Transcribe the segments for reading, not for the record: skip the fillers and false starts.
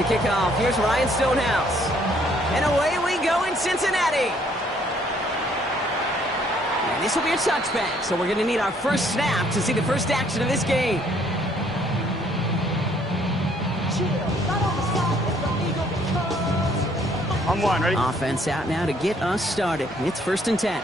To kick off, here's Ryan Stonehouse. And away we go in Cincinnati. And this will be a touchback, so we're going to need our first snap to see the first action of this game. On one, ready? Offense out now to get us started. It's 1st and 10.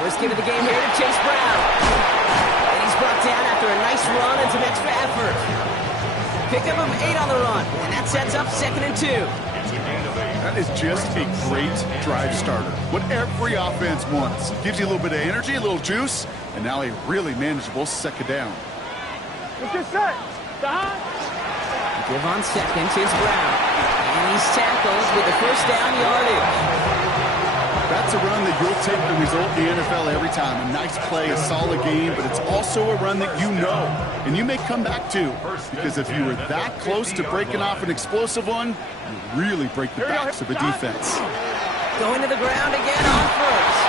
First give of the game here to Chase Brown. And he's brought down after a nice run and some extra effort. Pickup of 8 on the run, and that sets up 2nd and 2. That is just a great drive starter. What every offense wants. Gives you a little bit of energy, a little juice, and now a really manageable 2nd down. Let's get set. Give on 2nd is Brown. And he's tackled with the first down yardage. That's a run that you'll take the result in the NFL every time. A nice play, a solid game, but it's also a run that you know, and you may come back to. Because if you were that close to breaking off an explosive one, you really break the backs of the defense. Going to the ground again on first.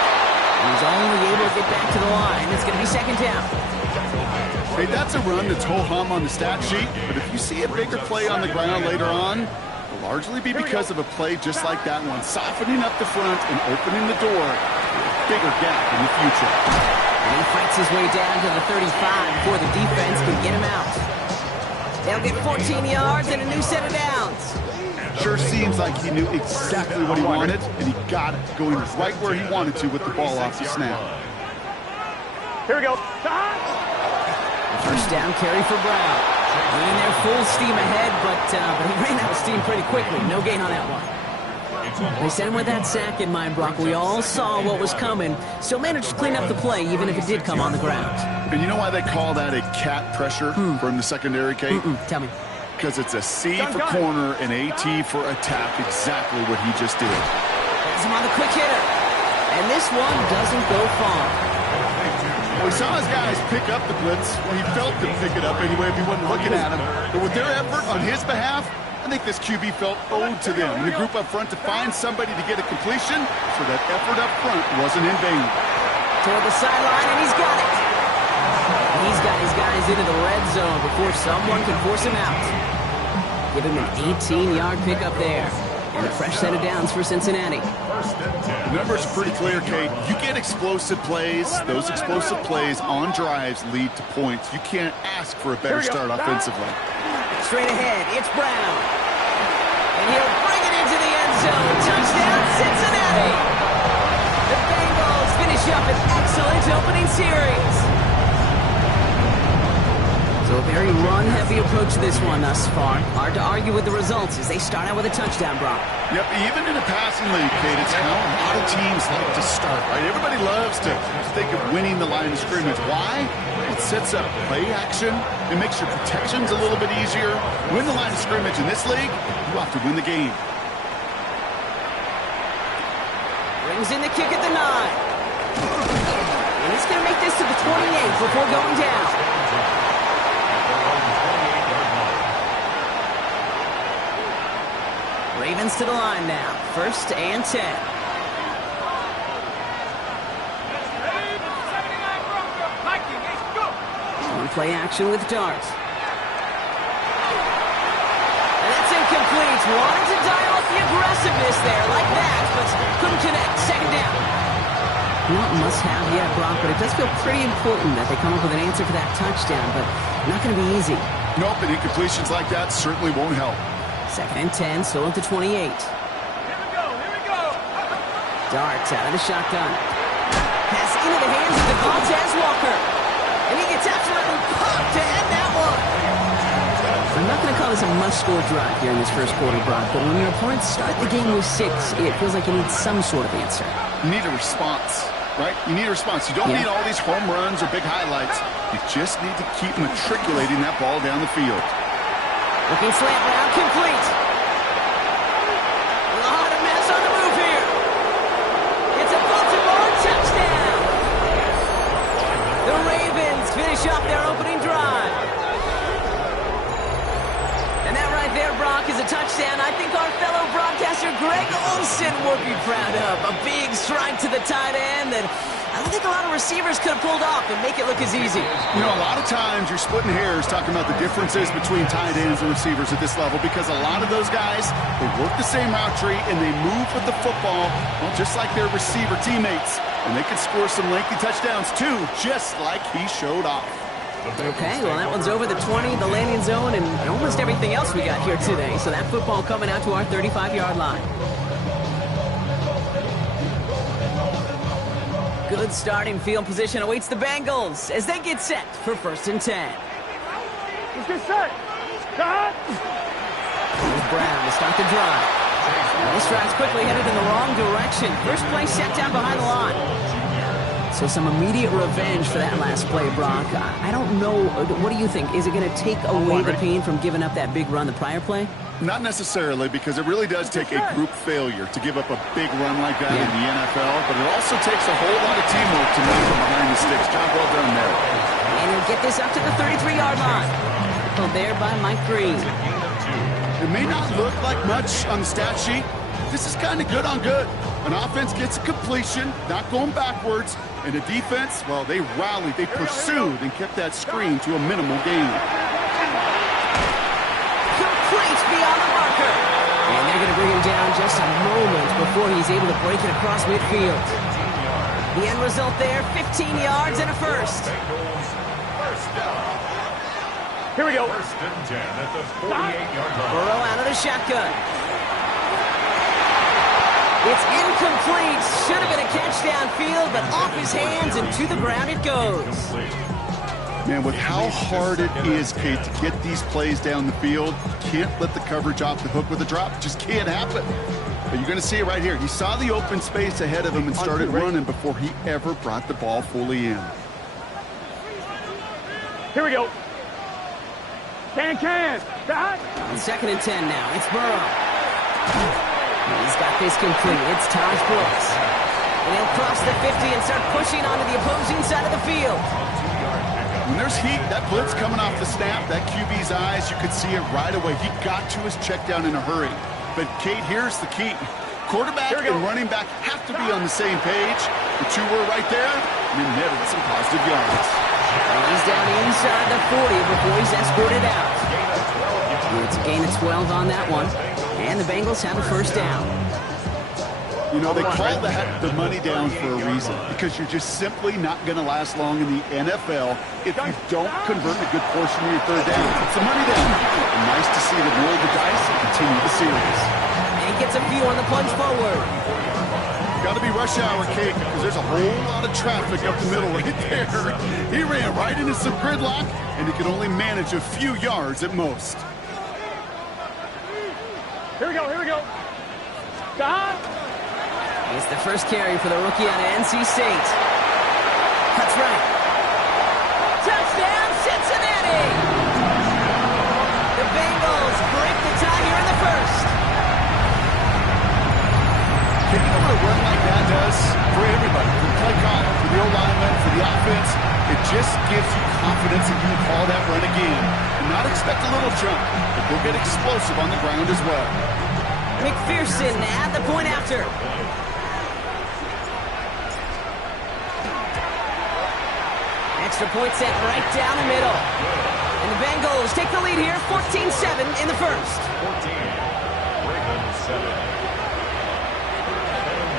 He's only able to get back to the line. It's going to be 2nd down. Hey, that's a run that's ho-hum on the stat sheet, but if you see a bigger play on the ground later on, it'll largely be because of a play just like that one, softening up the front and opening the door for a bigger gap in the future. And he fights his way down to the 35 before the defense can get him out. They'll get 14 yards and a new set of downs. Sure seems like he knew exactly what he wanted, and he got it, going right where he wanted to with the ball off the snap. Here we go. First down carry for Brown. In there full steam ahead, but he ran out of steam pretty quickly. No gain on that one. They sent him with that sack in mind, Brock. We all saw what was coming. Still managed to clean up the play, even if it did come on the ground. And you know why they call that a cat pressure from the secondary, Kate? Tell me. Because it's a C for corner and a T for attack, exactly what he just did. Has him on the quick hitter. And this one doesn't go far. Well, he saw his guys pick up the blitz. Well, he felt them pick it up anyway if he wasn't looking at him. But with their effort on his behalf, I think this QB felt owed to them. And the group up front to find somebody to get a completion, so that effort up front wasn't in vain. Toward the sideline, and he's got it. He's got his guys into the red zone before someone can force him out. Give him an 18-yard pickup there. And a fresh set of downs for Cincinnati. The numbers are pretty clear, Kate. You get explosive plays. Those explosive plays on drives lead to points. You can't ask for a better start offensively. Straight ahead, it's Brown. And he'll bring it into the end zone. Touchdown, Cincinnati! The Bengals finish up an excellent opening series. So a very run-heavy approach to this one thus far. Hard to argue with the results as they start out with a touchdown, Brock. Yep, even in a passing league, Kate, it's how a lot of teams like to start, right? Everybody loves to think of winning the line of scrimmage. Why? It sets up play action. It makes your protections a little bit easier. Win the line of scrimmage in this league, you have to win the game. Brings in the kick at the 9. And he's going to make this to the 28 before going down. Ravens to the line now. 1st and 10. On play action with Dart. And that's incomplete. Wanted to dial up the aggressiveness there like that, but couldn't connect. 2nd down. Not must-have yet, Brock, but it does feel pretty important that they come up with an answer for that touchdown, but not going to be easy. Nope, and incompletions like that certainly won't help. 2nd and 10, still at the 28. Here we go. Darts out of the shotgun. Pass into the hands of Devontae Walker. And he gets absolutely pumped to end that one. I'm not going to call this a must-score drive here in this first quarter, Brock, but when your opponents start the game with 6, it feels like you need some sort of answer. You need a response, right? You need a response. You don't need all these home runs or big highlights. You just need to keep matriculating that ball down the field. Looking slant route, complete. A lot of mess on the move here. It's a Baltimore touchdown. The Ravens finish off their opening drive. And that right there, Brock, is a touchdown I think our fellow broadcaster Greg Olsen would be proud of. A big strike to the tight end that I don't think a lot of receivers could have pulled off and make it look as easy. You know, a lot of times you're splitting hairs talking about the differences between tight ends and receivers at this level because a lot of those guys, they work the same route tree and they move with the football, well, just like their receiver teammates. And they can score some lengthy touchdowns too, just like he showed off. Okay, well, that one's over the 20, the landing zone, and almost everything else we got here today. So that football coming out to our 35-yard line. Good starting field position awaits the Bengals as they get set for 1st and 10. Let's get set. Stop. Here's Brown to start the drive. Now this drive's quickly headed in the wrong direction. First play set down behind the line. So some immediate revenge for that last play, Brock. I don't know. What do you think? Is it going to take away the pain from giving up that big run the prior play? Not necessarily, because it really does take a group failure to give up a big run like that in the NFL, but it also takes a whole lot of teamwork to move from behind the sticks. Job well done there. And he'll get this up to the 33-yard line. Pulled there by Mike Green. It may not look like much on the stat sheet. This is kind of good on good. An offense gets a completion, not going backwards, and the defense, well, they rallied, they pursued, and kept that screen to a minimal gain. Complete beyond the marker. And they're going to bring him down just a moment before he's able to break it across midfield. The end result there, 15 yards and a first. Here we go. 1st and 10 at the 48-yard line. Burrow out of the shotgun. It's incomplete. Should have been a catch downfield, but off his hands and to the ground it goes. Man, with how hard it is, Kate, to get these plays down the field, you can't let the coverage off the hook with a drop. It just can't happen. But you're going to see it right here. He saw the open space ahead of him and started running before he ever brought the ball fully in. Here we go. Can. Stop. On 2nd and 10 now. It's Burrow. He's got this complete. It's Taj Brooks. And he'll cross the 50 and start pushing onto the opposing side of the field. When there's heat, that blitz coming off the snap, that QB's eyes, you could see it right away. He got to his check down in a hurry. But, Kate, here's the key. Quarterback and running back have to be on the same page. The two were right there, and it netted some positive yards. And he's down inside the 40 before he's escorted out. It's a gain of 12 on that one. And the Bengals have a 1st down. You know, they call that the money down for a reason, because you're just simply not going to last long in the NFL if you don't convert a good portion of your 3rd down. It's a money down. And nice to see them roll the dice and continue the series. And he gets a few on the plunge forward. Got to be rush hour, Kate, because there's a whole lot of traffic up the middle right there. He ran right into some gridlock, and he could only manage a few yards at most. Here we go. Stop. It's the first carry for the rookie out of NC State. Cuts right. Touchdown, Cincinnati! The Bengals break the tie here in the 1st. Kicking over a run like that does for everybody, for the play caller, for the O-lineman, for the offense, it just gives you confidence that you can call that run again. And not expect a little jump, but they'll get explosive on the ground as well. McPherson at the point after. Extra point set right down the middle. And the Bengals take the lead here, 14-7 in the 1st. 14. Ravens 7.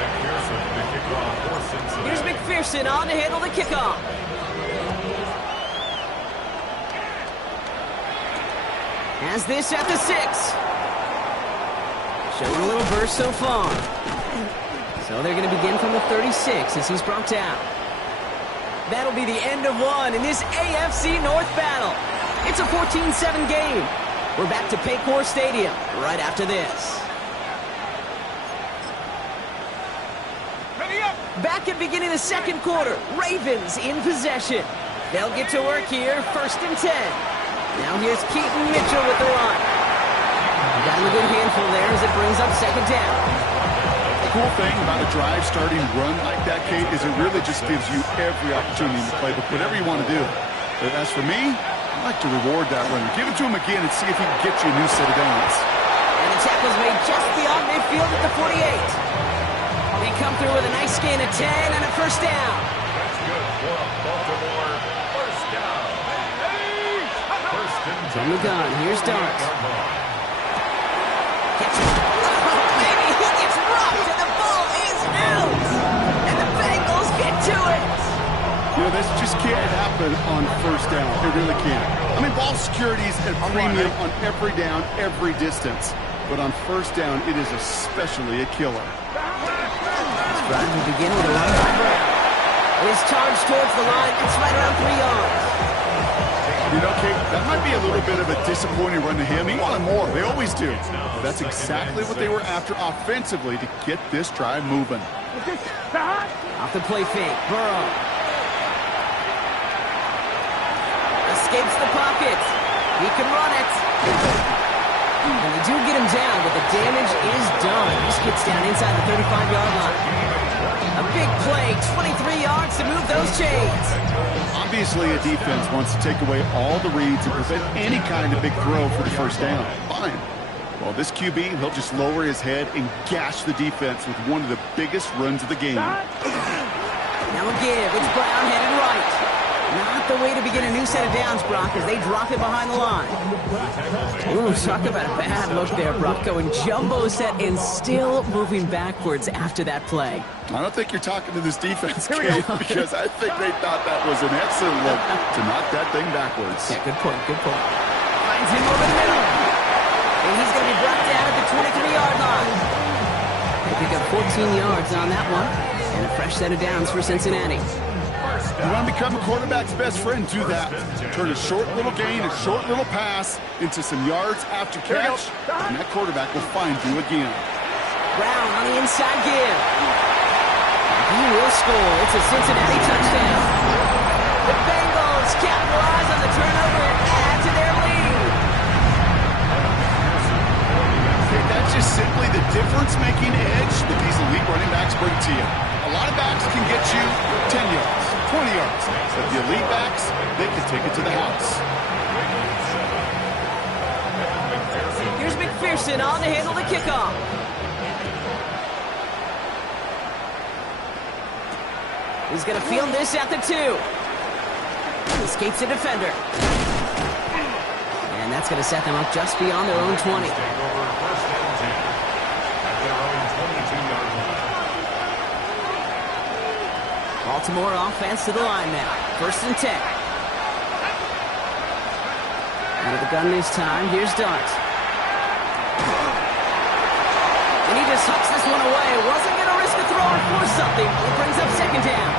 McPherson, the kickoff for Cincinnati. Here's McPherson on to handle the kickoff. Has this at the 6. Showing a little burst so far. So they're going to begin from the 36 as he's brought down. That'll be the end of one in this AFC North battle. It's a 14-7 game. We're back to Paycor Stadium right after this. Back at beginning of the 2nd quarter, Ravens in possession. They'll get to work here, 1st and 10. Now here's Keaton Mitchell with the run. Got him a good handful there as it brings up 2nd down. The cool thing about a drive starting run like that, Kate, is it really just gives you every opportunity in the playbook, whatever you want to do. But as for me, I like to reward that run. Give it to him again and see if he can get you a new set of downs. And the tackle's made just beyond midfield at the 48. They come through with a nice gain of 10 and a 1st down. for a Baltimore first down. First and 10. From the gun, here's Dart. 48-yard line. Maybe he gets rocked and the ball is out. And the Bengals get to it. You know, this just can't happen on first down. It really can't. I mean, ball security is at premium on every down, every distance. But on first down, it is especially a killer. This drive will begin with a run by Brown. It is charged towards the line. It's right around 3 yards. You know, Kate, that might be a little bit of a disappointing run to him. He wanted more. They always do. But that's exactly what they were after offensively to get this drive moving. Off the play fake, Burrow. Escapes the pocket. He can run it. And they do get him down, but the damage is done. He gets down inside the 35-yard line. A big play, 23 yards to move those chains. Obviously, a defense wants to take away all the reads and prevent any kind of big throw for the first down. Fine. Well, this QB, he'll just lower his head and gash the defense with one of the biggest runs of the game. Now a give. It's Brown headed right. Not the way to begin a new set of downs, Brock, as they drop it behind the line. Ooh, talk about a bad look there, Brock. Going jumbo set and still moving backwards after that play. I don't think you're talking to this defense, Kate, because I think they thought that was an excellent look to knock that thing backwards. Yeah, good point, good point. Finds him over the middle. And he's going to be brought down at the 23-yard line. They pick up 14 yards on that one. And a fresh set of downs for Cincinnati. You want to become a quarterback's best friend, do that. Turn a short little gain, a short little pass into some yards after catch, and that quarterback will find you again. Brown on the inside give. He will score. It's a Cincinnati touchdown. The Bengals capitalize on the turnover and add to their lead. Okay, that's just simply the difference-making edge that these elite running backs bring to you. A lot of backs can get you 10 yards, 20 yards, but the elite backs, they can take it to the house. Here's McPherson on to handle the kickoff. He's going to field this at the 2. Escapes the defender. And that's going to set them up just beyond their own 20. Take over first and 10 at their own 22-yard line. Baltimore offense to the line now. First and 10. Out of the gun this time. Here's Dart. And he just hucks this one away. Wasn't going to risk a throw or force something. It brings up second down.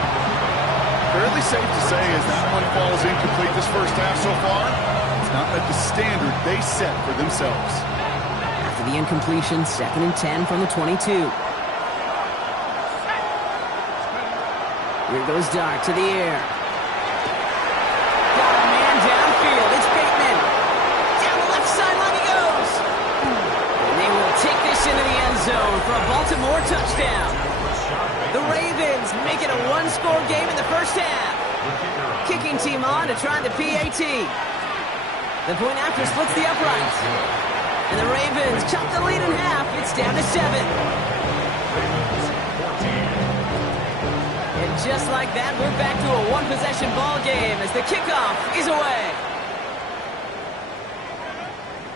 Fairly safe to say as that one falls incomplete this first half so far, it's not at the standard they set for themselves. After the incompletion, second and 10 from the 22. Here goes Dart to the air. Got a man downfield. It's Bateman. Down the left sideline he goes. And they will take this into the end zone for a Baltimore touchdown. The Ravens make it a one-score game in the first half. Kicking team on to try the PAT. The point after splits the uprights. And the Ravens chop the lead in half. It's down to 7. And just like that, we're back to a one-possession ball game as the kickoff is away.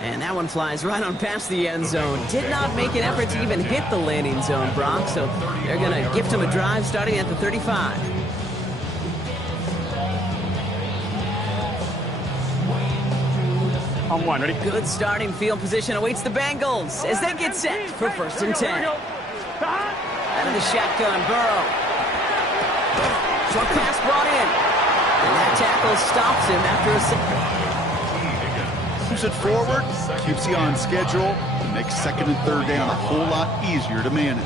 And that one flies right on past the end zone. Did not make an effort to even hit the landing zone, Brock. So they're going to gift him a drive starting at the 35. On one, ready? Good starting field position awaits the Bengals as they get set for first and 10. Out of the shotgun, Burrow. Short pass brought in. And that tackle stops him after a Moves it forward, keeps you on schedule, and makes second and third down a whole lot easier to manage.